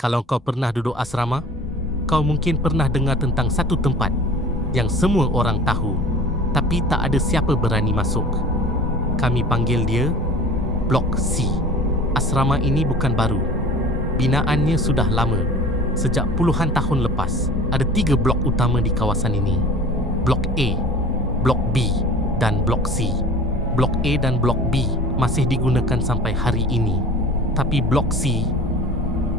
Kalau kau pernah duduk asrama, kau mungkin pernah dengar tentang satu tempat yang semua orang tahu, tapi tak ada siapa berani masuk. Kami panggil dia Blok C. Asrama ini bukan baru. Binaannya sudah lama. Sejak puluhan tahun lepas, ada 3 blok utama di kawasan ini. Blok A, Blok B dan Blok C. Blok A dan Blok B masih digunakan sampai hari ini. Tapi Blok C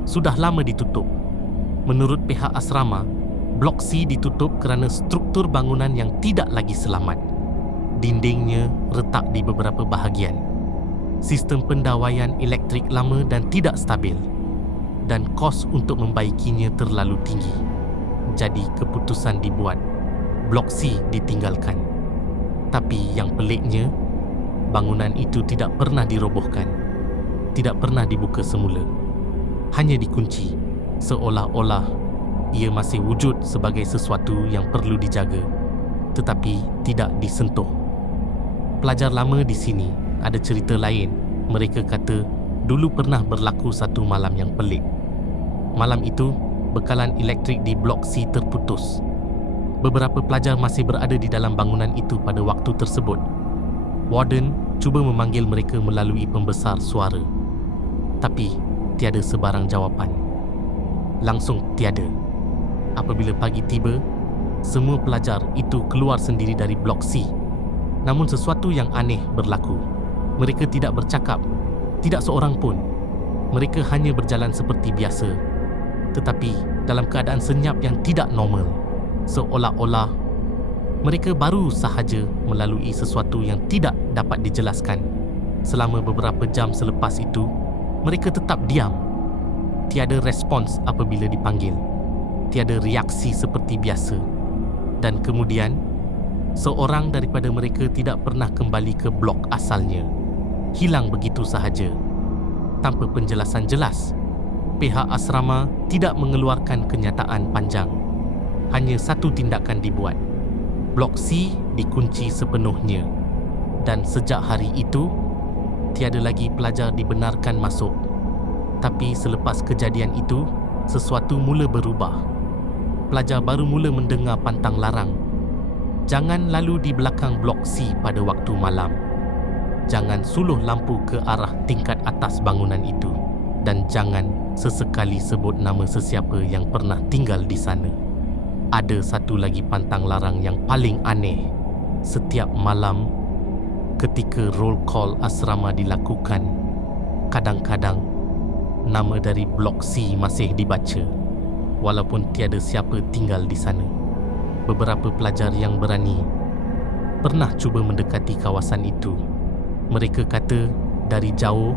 sudah lama ditutup. Menurut pihak asrama, Blok C ditutup kerana struktur bangunan yang tidak lagi selamat. Dindingnya retak di beberapa bahagian. Sistem pendawaian elektrik lama dan tidak stabil. Dan kos untuk membaikinya terlalu tinggi. Jadi keputusan dibuat, Blok C ditinggalkan. Tapi yang peliknya, bangunan itu tidak pernah dirobohkan. Tidak pernah dibuka semula. Hanya dikunci, seolah-olah ia masih wujud sebagai sesuatu yang perlu dijaga, tetapi tidak disentuh. Pelajar lama di sini ada cerita lain. Mereka kata dulu pernah berlaku satu malam yang pelik. Malam itu, bekalan elektrik di Blok C terputus. Beberapa pelajar masih berada di dalam bangunan itu pada waktu tersebut. Warden cuba memanggil mereka melalui pembesar suara. Tapi tiada sebarang jawapan. Langsung tiada. Apabila pagi tiba, semua pelajar itu keluar sendiri dari Blok C. Namun sesuatu yang aneh berlaku. Mereka tidak bercakap, tidak seorang pun. Mereka hanya berjalan seperti biasa, tetapi dalam keadaan senyap yang tidak normal. Seolah-olah mereka baru sahaja melalui sesuatu yang tidak dapat dijelaskan. Selama beberapa jam selepas itu, mereka tetap diam. Tiada respons apabila dipanggil. Tiada reaksi seperti biasa. Dan kemudian, seorang daripada mereka tidak pernah kembali ke blok asalnya. Hilang begitu sahaja. Tanpa penjelasan jelas. Pihak asrama tidak mengeluarkan kenyataan panjang. Hanya satu tindakan dibuat. Blok C dikunci sepenuhnya. Dan sejak hari itu, tiada lagi pelajar dibenarkan masuk. Tapi selepas kejadian itu, sesuatu mula berubah. Pelajar baru mula mendengar pantang larang. Jangan lalu di belakang Blok C pada waktu malam. Jangan suluh lampu ke arah tingkat atas bangunan itu. Dan jangan sesekali sebut nama sesiapa yang pernah tinggal di sana. Ada satu lagi pantang larang yang paling aneh. Setiap malam, ketika roll call asrama dilakukan, kadang-kadang nama dari Blok C masih dibaca, walaupun tiada siapa tinggal di sana. Beberapa pelajar yang berani pernah cuba mendekati kawasan itu. Mereka kata dari jauh,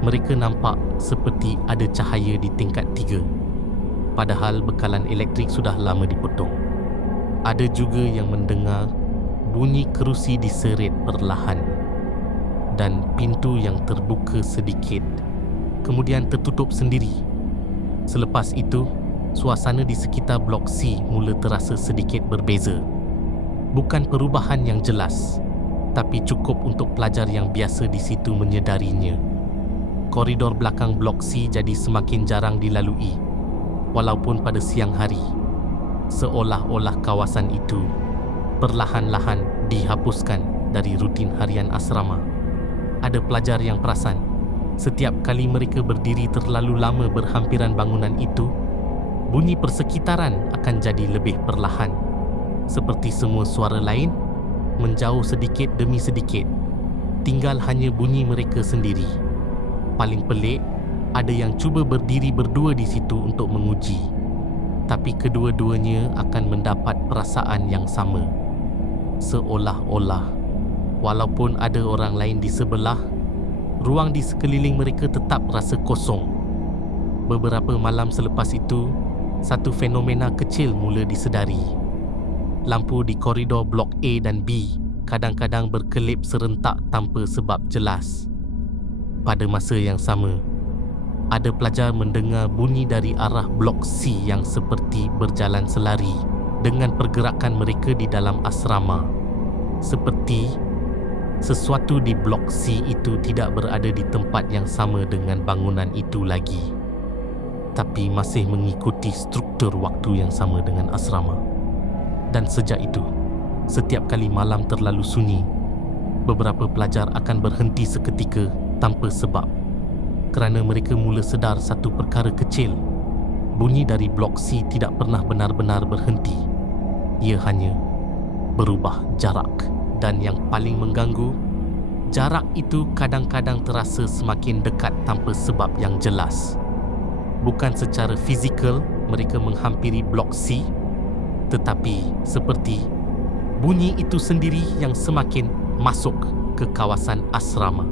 mereka nampak seperti ada cahaya di tingkat 3. Padahal bekalan elektrik sudah lama dipotong. Ada juga yang mendengar bunyi kerusi diserit perlahan dan pintu yang terbuka sedikit kemudian tertutup sendiri. Selepas itu, suasana di sekitar Blok C mula terasa sedikit berbeza. Bukan perubahan yang jelas, tapi cukup untuk pelajar yang biasa di situ menyedarinya. Koridor belakang Blok C jadi semakin jarang dilalui, walaupun pada siang hari. Seolah-olah kawasan itu perlahan-lahan dihapuskan dari rutin harian asrama. Ada pelajar yang perasan, setiap kali mereka berdiri terlalu lama berhampiran bangunan itu, bunyi persekitaran akan jadi lebih perlahan. Seperti semua suara lain, menjauh sedikit demi sedikit. Tinggal hanya bunyi mereka sendiri. Paling pelik, ada yang cuba berdiri berdua di situ untuk menguji. Tapi kedua-duanya akan mendapat perasaan yang sama. Seolah-olah, walaupun ada orang lain di sebelah, ruang di sekeliling mereka tetap rasa kosong. Beberapa malam selepas itu, satu fenomena kecil mula disedari. Lampu di koridor Blok A dan B kadang-kadang berkelip serentak tanpa sebab jelas. Pada masa yang sama, ada pelajar mendengar bunyi dari arah Blok C yang seperti berjalan selari dengan pergerakan mereka di dalam asrama. Seperti sesuatu di Blok C itu tidak berada di tempat yang sama dengan bangunan itu lagi. tapi masih mengikuti struktur waktu yang sama dengan asrama. Dan sejak itu, setiap kali malam terlalu sunyi, beberapa pelajar akan berhenti seketika tanpa sebab kerana mereka mula sedar satu perkara kecil. Bunyi dari blok C tidak pernah benar-benar berhenti. Ia hanya berubah jarak. Dan yang paling mengganggu, jarak itu kadang-kadang terasa semakin dekat tanpa sebab yang jelas. Bukan secara fizikal mereka menghampiri blok C, tetapi seperti bunyi itu sendiri yang semakin masuk ke kawasan asrama.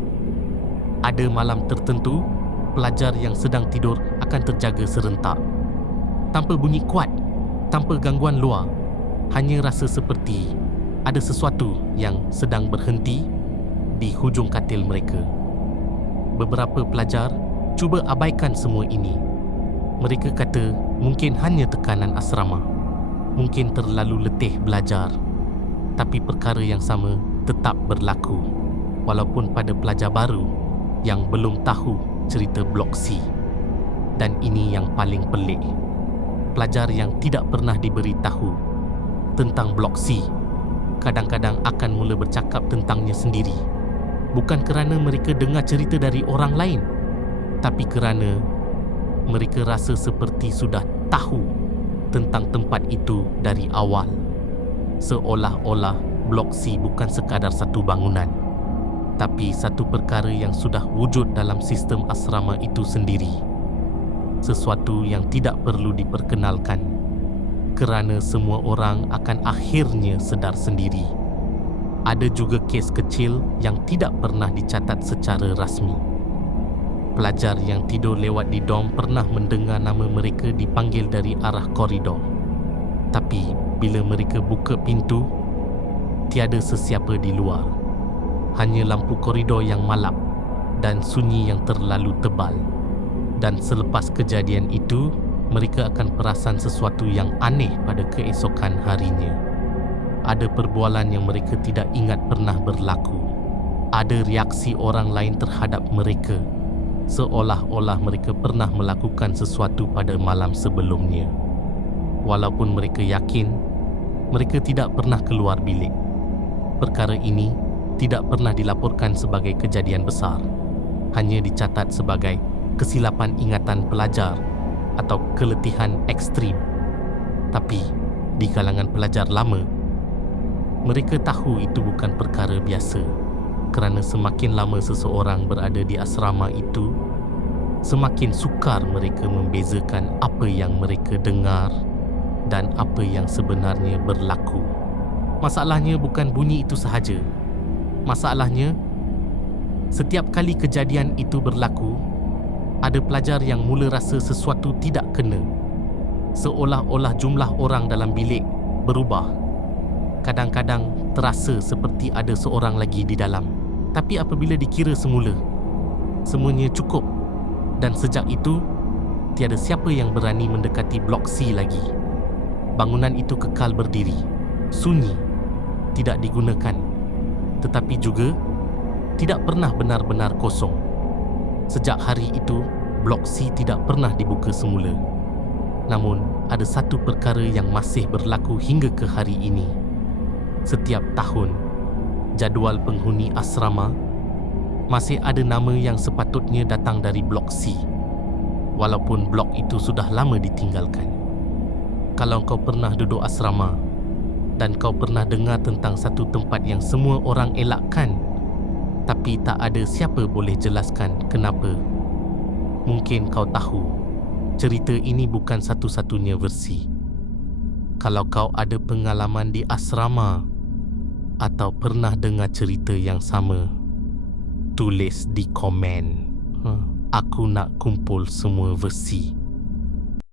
Ada malam tertentu, pelajar yang sedang tidur akan terjaga serentak. Tanpa bunyi kuat, tanpa gangguan luar, hanya rasa seperti ada sesuatu yang sedang berhenti di hujung katil mereka. Beberapa pelajar cuba abaikan semua ini. Mereka kata mungkin hanya tekanan asrama, mungkin terlalu letih belajar. Tapi perkara yang sama tetap berlaku, walaupun pada pelajar baru yang belum tahu cerita blok C. Dan ini yang paling pelik. Pelajar yang tidak pernah diberi tahu tentang blok C kadang-kadang akan mula bercakap tentangnya sendiri. Bukan kerana mereka dengar cerita dari orang lain, tapi kerana mereka rasa seperti sudah tahu tentang tempat itu dari awal. Seolah-olah blok C bukan sekadar satu bangunan, tapi satu perkara yang sudah wujud dalam sistem asrama itu sendiri. Sesuatu yang tidak perlu diperkenalkan, kerana semua orang akan akhirnya sedar sendiri. Ada juga kes kecil yang tidak pernah dicatat secara rasmi. Pelajar yang tidur lewat di dom pernah mendengar nama mereka dipanggil dari arah koridor. Tapi bila mereka buka pintu, tiada sesiapa di luar. Hanya lampu koridor yang malap dan sunyi yang terlalu tebal. Dan selepas kejadian itu, mereka akan perasan sesuatu yang aneh pada keesokan harinya. Ada perbualan yang mereka tidak ingat pernah berlaku. Ada reaksi orang lain terhadap mereka, seolah-olah mereka pernah melakukan sesuatu pada malam sebelumnya. Walaupun mereka yakin, mereka tidak pernah keluar bilik. Perkara ini tidak pernah dilaporkan sebagai kejadian besar, hanya dicatat sebagai kesilapan ingatan pelajar atau keletihan ekstrim. Tapi di kalangan pelajar lama, mereka tahu itu bukan perkara biasa, kerana semakin lama seseorang berada di asrama itu, semakin sukar mereka membezakan apa yang mereka dengar dan apa yang sebenarnya berlaku. Masalahnya bukan bunyi itu sahaja. Masalahnya, setiap kali kejadian itu berlaku, ada pelajar yang mula rasa sesuatu tidak kena. Seolah-olah jumlah orang dalam bilik berubah. Kadang-kadang terasa seperti ada seorang lagi di dalam. Tapi apabila dikira semula, semuanya cukup. Dan sejak itu, tiada siapa yang berani mendekati blok C lagi. Bangunan itu kekal berdiri, sunyi, tidak digunakan, tetapi juga tidak pernah benar-benar kosong. Sejak hari itu, blok C tidak pernah dibuka semula. Namun, ada satu perkara yang masih berlaku hingga ke hari ini. Setiap tahun, jadual penghuni asrama masih ada nama yang sepatutnya datang dari blok C, walaupun blok itu sudah lama ditinggalkan. Kalau kau pernah duduk asrama dan kau pernah dengar tentang satu tempat yang semua orang elakkan, tapi tak ada siapa boleh jelaskan kenapa, mungkin kau tahu cerita ini bukan satu-satunya versi. Kalau kau ada pengalaman di asrama atau pernah dengar cerita yang sama, tulis di komen. Aku nak kumpul semua versi.